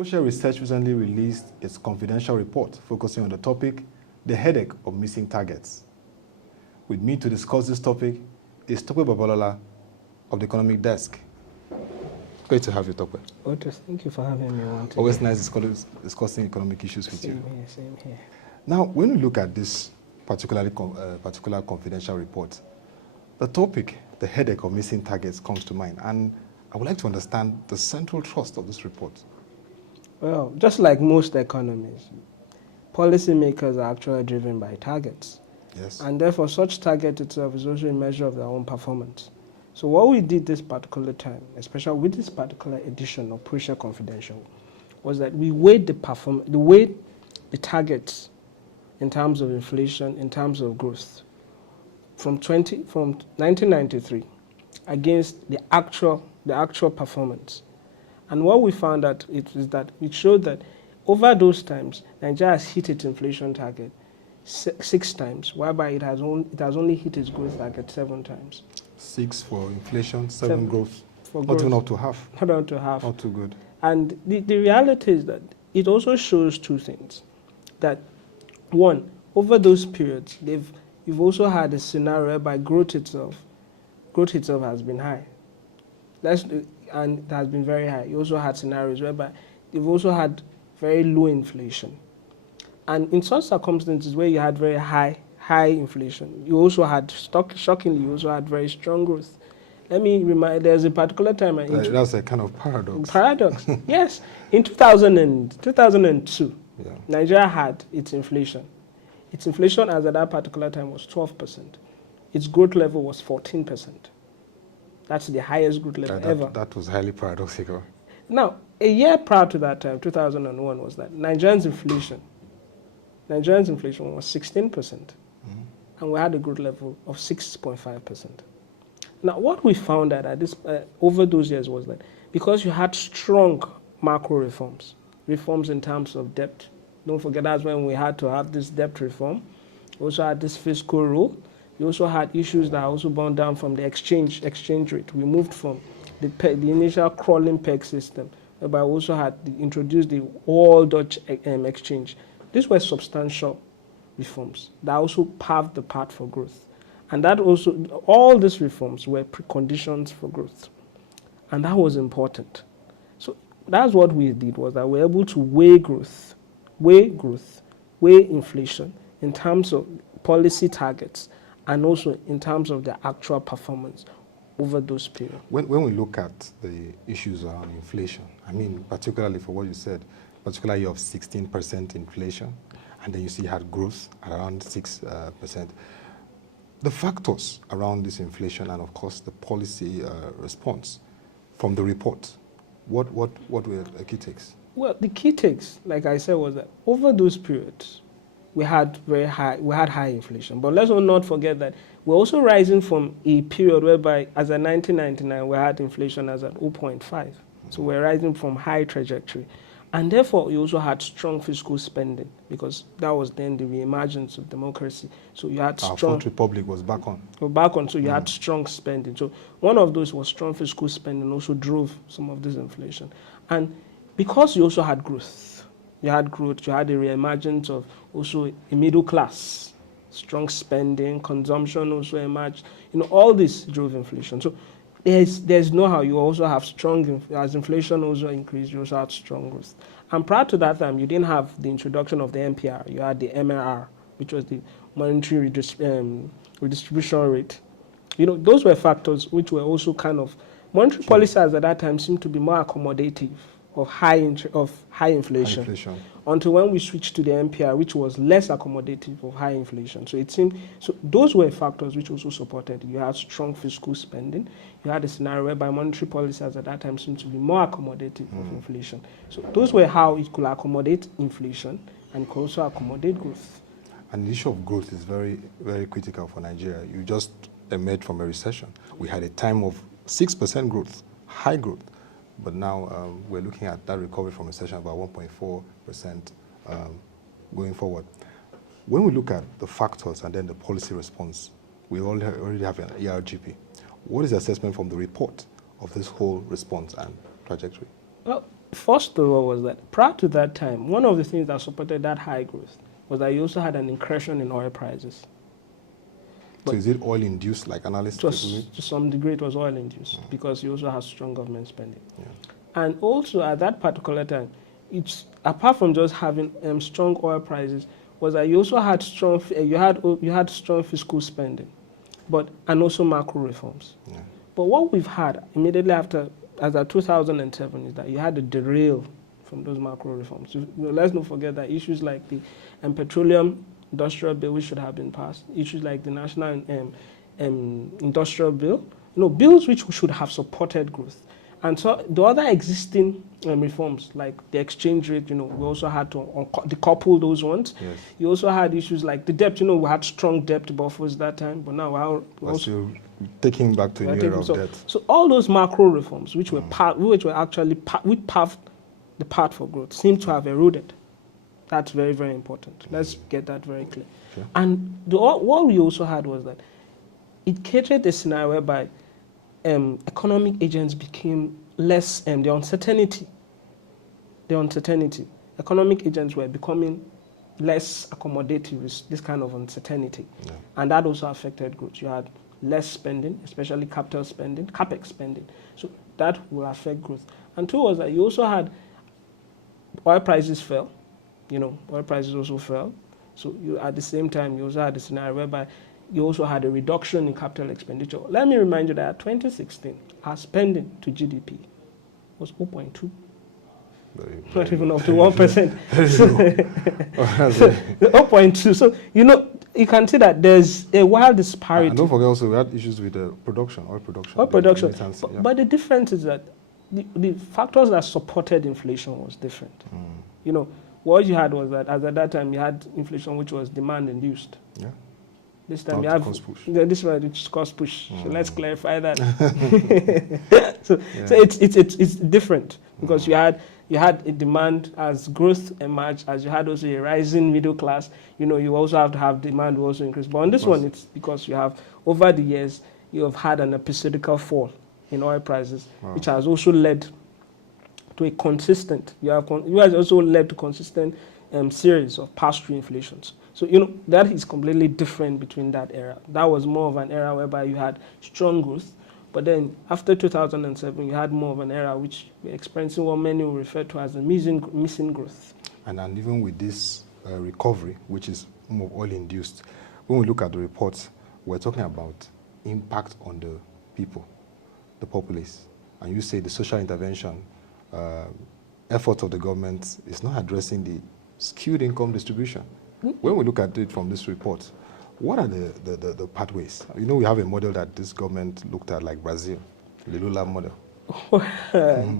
Proshare Research recently released its confidential report focusing on the topic, the headache of missing targets. With me to discuss this topic is Tope Babalola of the Economic Desk. Great to have you, Tope. Otis, thank you for having me on today. Always nice discussing economic issues with you. Same here. Now, when we look at this particular confidential report, the topic, the headache of missing targets, comes to mind. And I would like to understand the central thrust of this report. Well, just like most economies, policymakers are actually driven by targets. Yes. And therefore, such target itself is also a measure of their own performance. So what we did this particular time, especially with this particular edition of Proshare Confidential, was that we weighed the targets in terms of inflation, in terms of growth, from 1993 against the actual performance. And what we found that it showed that over those times, Nigeria has hit its inflation target 6 times, whereby it has only hit its growth target 7 times. 6 for inflation, 7 growth. For not growth. Even up to half. Not up to half. Not too good. And the reality is that it also shows 2 things. That one, over those periods, you've also had a scenario whereby growth itself has been high. And it has been very high. You also had scenarios whereby you've also had very low inflation. And in such circumstances where you had very high inflation, you also had, shockingly, you also had very strong growth. Let me remind, there's a particular time. That's a kind of paradox. Paradox, yes. In 2002, yeah. Nigeria had its inflation. Its inflation as at that particular time was 12%. Its growth level was 14%. That's the highest growth level ever. That was highly paradoxical. Now, a year prior to that time, 2001, was that Nigeria's inflation was 16%, and we had a growth level of 6.5%. Now, what we found out over those years was that because you had strong macro reforms in terms of debt. Don't forget that's when we had to have this debt reform. We also had this fiscal rule. We also had issues that also bound down from the exchange rate. We moved from the initial crawling peg system, whereby we also had introduced the all Dutch exchange. These were substantial reforms that also paved the path for growth. And that also, all these reforms were preconditions for growth. And that was important. So that's what we did, was that we were able to weigh inflation in terms of policy targets, and also in terms of the actual performance over those periods. When we look at the issues around inflation, I mean, particularly for what you said, particularly of 16% inflation, and then you see had growth at around 6%. The factors around this inflation and, of course, the policy response from the report, what were the key takes? Well, the key takes, like I said, was that over those periods, we had high inflation. But let's not forget that we're also rising from a period whereby, as at 1999, we had inflation as at 0.5. So we're rising from high trajectory. And therefore, we also had strong fiscal spending, because that was then the reemergence of democracy. So you had Our Fourth Republic was back on. So you had strong spending. So one of those was strong fiscal spending, also drove some of this inflation. And because you also had growth, you had a reemergence of also a middle class, strong spending, consumption also emerged. All this drove inflation. So there's no how you also have strong, as inflation also increased, you also had strong growth. And prior to that time, you didn't have the introduction of the MPR. You had the MRR, which was the monetary redistribution rate. Those were factors which were also kind of, monetary policies at that time seemed to be more accommodative of high inflation. Until when we switched to the MPR, which was less accommodative of high inflation. So those were factors which also supported. You had strong fiscal spending. You had a scenario whereby monetary policies at that time seemed to be more accommodative of inflation. So those were how it could accommodate inflation and could also accommodate growth. And the issue of growth is very, very critical for Nigeria. You just emerged from a recession. We had a time of 6% growth, high growth. But now we're looking at that recovery from recession about 1.4% going forward. When we look at the factors and then the policy response, we already have an ERGP. What is the assessment from the report of this whole response and trajectory? Well, First of all was that prior to that time, one of the things that supported that high growth was that you also had an increase in oil prices. So is it oil induced, like analysts people mean? To some degree, it was oil induced because you also have strong government spending. Yeah. And also at that particular time, it's apart from just having strong oil prices, was that you also had strong you had strong fiscal spending, and also macro reforms. Yeah. But what we've had immediately after, as at 2007, is that you had a derail from those macro reforms. So, let's not forget that issues like the petroleum industrial bill, which should have been passed, issues like the national industrial bill, bills which should have supported growth. And so the other existing reforms, like the exchange rate, we also had to decouple those ones. Yes. You also had issues like the debt. We had strong debt buffers that time, but now we're still taking back to a new era of debt. So all those macro reforms, which were actually paved the path for growth, seem to have eroded. That's very, very important. Let's get that very clear. Okay. And what we also had was that it created a scenario whereby economic agents became less, the uncertainty. Economic agents were becoming less accommodative with this kind of uncertainty. Yeah. And that also affected growth. You had less spending, especially capital spending, capex spending. So that will affect growth. And two was that you also had oil prices fell. Oil prices also fell. So at the same time, you also had a scenario whereby you also had a reduction in capital expenditure. Let me remind you that 2016, our spending to GDP was 0.2. Not even up to 1%. 0.2. So, you can see that there's a wild disparity. And don't forget also, we had issues with oil production. But the difference is that the factors that supported inflation was different. What you had was that, as at that time, you had inflation which was demand-induced. Yeah. This time you have this one, which is cost push. So let's clarify that. So it's different because you had a demand as growth emerged, as you had also a rising middle class. You also have to have demand will also increase. But on this one, it's because you have over the years you have had an episodical fall in oil prices, which has also led to a consistent. You have also led to consistent series of pass-through inflations. So, that is completely different between that era. That was more of an era whereby you had strong growth, but then after 2007, you had more of an era which we're experiencing what many will refer to as a missing growth. And even with this recovery, which is more oil-induced, when we look at the reports, we're talking about impact on the people, the populace. And you say the social intervention effort of the government is not addressing the skewed income distribution. When we look at it from this report, what are the pathways? We have a model that this government looked at, like Brazil, the Lula model.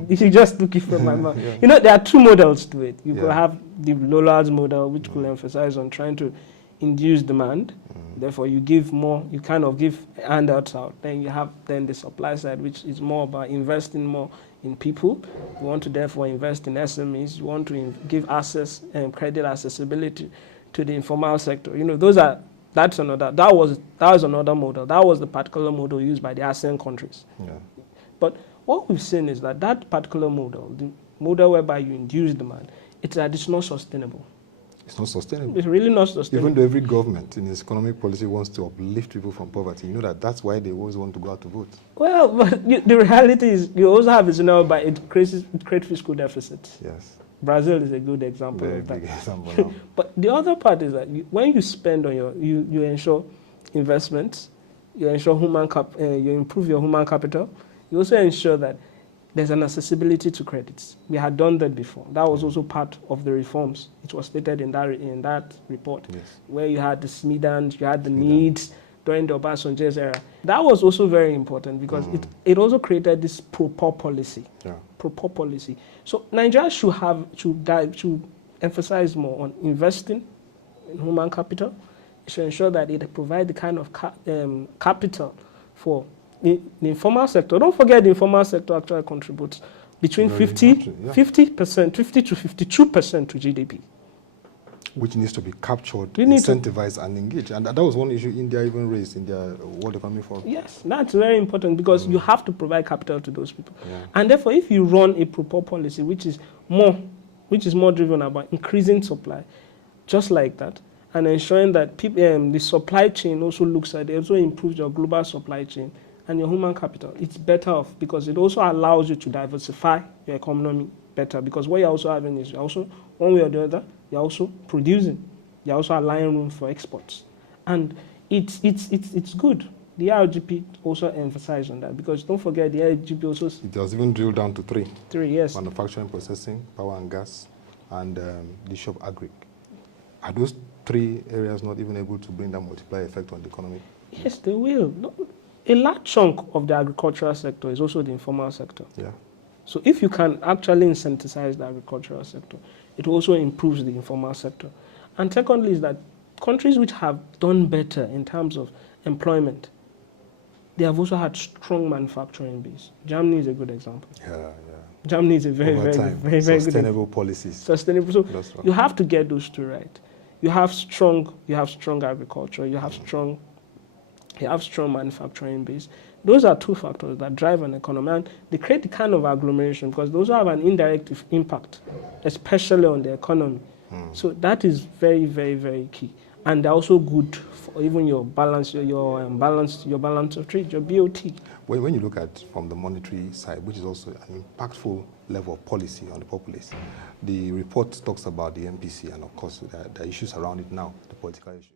You just took it from my mouth. Yeah. There are two models to it. You could have the Lula's model, which could emphasize on trying to induce demand. Therefore, you give more, you kind of give handouts out. Then you have the supply side, which is more about investing more in people. You want to therefore invest in SMEs. You want to give access and credit accessibility to the informal sector. That was another model. That was the particular model used by the ASEAN countries. Yeah. But what we've seen is that particular model, the model whereby you induce demand, it's not sustainable. It's not sustainable. It's really not sustainable. Even though every government in its economic policy wants to uplift people from poverty, that's why they always want to go out to vote. Well, but the reality is you also have a scenario whereby it creates fiscal deficits. Yes. Brazil is a good example of that. Big example now. But the other part is that when you spend on you ensure investments, you ensure you improve your human capital, you also ensure that there's an accessibility to credits. We had done that before. That was also part of the reforms. It was stated in that report, where you had the SMIDANs, you had the needs during the Obasanjo's era. That was also very important because it also created this pro-poor policy. Yeah. Pro-poor policy. So Nigeria should emphasize more on investing in human capital. It should ensure that it provides the kind of capital for the informal sector. Don't forget the informal sector actually contributes between 50% to 52% to GDP. which needs to be captured, You need to- incentivized, and engaged. And that was one issue India even raised in their World Economic Forum. Yes, that's very important because you have to provide capital to those people. Yeah. And therefore, if you run a proper policy which is more driven about increasing supply, just like that, and ensuring that people, the supply chain also looks at it, also improves your global supply chain and your human capital, it's better off because it also allows you to diversify your economy better because what you're also having is you're also, one way or the other, you're also producing. You're also allowing room for exports. And it's good. The RGP also emphasized on that because don't forget the RGP also... It was even drilled down to three. Yes. Manufacturing, processing, power and gas, and the shop agric. Are those three areas not even able to bring that multiplier effect on the economy? Yes, they will. No, a large chunk of the agricultural sector is also the informal sector. Yeah. So if you can actually incentivize the agricultural sector, it also improves the informal sector. And secondly is that countries which have done better in terms of employment, they have also had strong manufacturing base. Germany is a good example. Yeah. Germany is a very good sustainable policies. Sustainable. So you have to get those two right. You have strong agriculture. You have strong manufacturing base. Those are two factors that drive an economy, and they create the kind of agglomeration because those have an indirect impact, especially on the economy. So that is very, very, very key, and they're also good for even your balance, your balance of trade, your BOT. When you look at from the monetary side, which is also an impactful level of policy on the populace, the report talks about the MPC, and of course the issues around it now, the political issue.